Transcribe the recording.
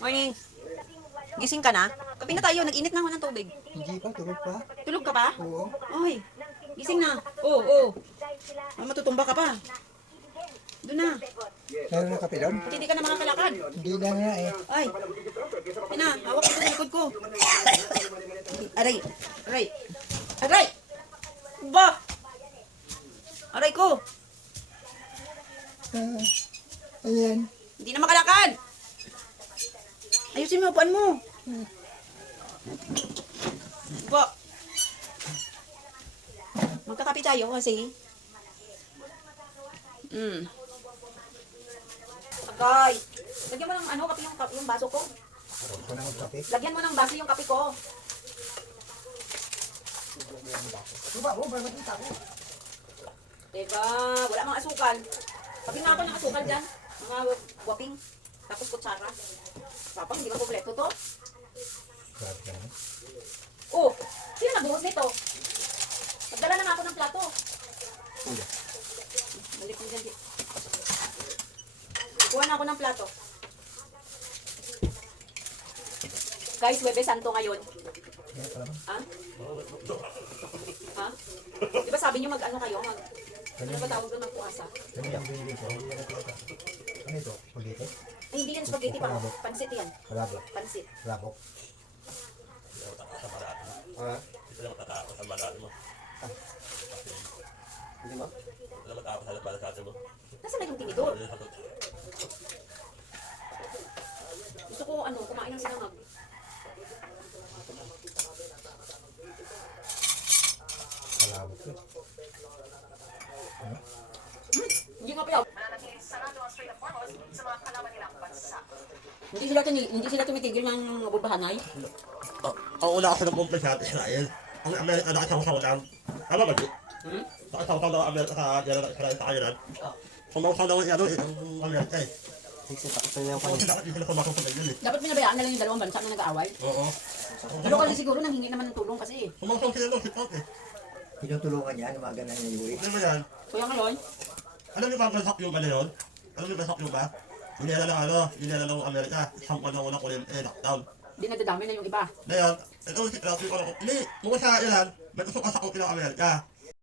Morning. Gising ka na? Kape na tayo, nag-init na ako ng tubig. Hindi pa, tulog pa. Tulog ka pa? Oo. Oy, gising na. Oo. Matutumba ka pa. Doon na. Meron na kape doon? Hindi ka na makakalakad. Hindi na nga eh. Ay. Yan na, hawak ko sa likod ko. Aray. Aray. Aray! Ba! Aray ko! Ayan. Hindi na makalakad! Ayusin mo, upuan mo. Ba! Magkakape tayo kasi. Agay! Lagyan mo ng ano, kape yung baso ko. Ako na magkape. Lagyan mo ng baso yung kape ko. Diba, para makita ko. Diba? Wala mga asukal. Sabi nga ako ng asukal dyan. Mga waping. Tapos kutsara. Papa, hindi ba kompleto to? Grabe ka naman. Oh! Sino nagbuhos nito? Magdala na nga ako ng plato. Balik mo dyan. Kuha na ako ng plato. Guys, Webe Santo ngayon. Ha? Ha? Di ba sabi niyo mag-ano kayo? Ano ba tawag doon ng puasa? Ano yung binili ko? Ano ito? Spaghetti? Ay, hindi yan spaghetti pa. Pansit yan. Kalabo. Pansit. Labok. Ha? Hindi mo? Nasaan na yung tinidor? Gusto ko kumain ng sinangag. Kalabok yun. Hindi nga pa. Hindi sila tumitigil ng bulbahanay. Ang una kasi ng pumpay sa Israel. Ang Amerika nakasama-sama lang. Tama ba, Jit? Nakasama-sama lang ang Amerika sa Israel sa kanyan. Sumaw-sama lang ang Amerika eh. Kasi dapat hindi sila pumasok sa ganyan eh. Dapat pinabayaan na lang yung dalawang bansa na nag-aaway. Oo. Pero kasi siguro nanghingi naman ng tulong kasi. Sumaw-sama sila lang sit-out eh. Tinutulungan yan, umaga na niya Yuri. Ano ba yan? Kuya Ngaloy, Alam niyo ba ang bansak yung ano yun? Alam niyo ba bansak yung ba? Dinala ng Amerika. Isang panahon na kuryente, lockdown. di nadadami na yung iba. Ngayon, ito si Rocky ko. Hindi, mukha sa Iran, may gusto ka sa ng Amerika.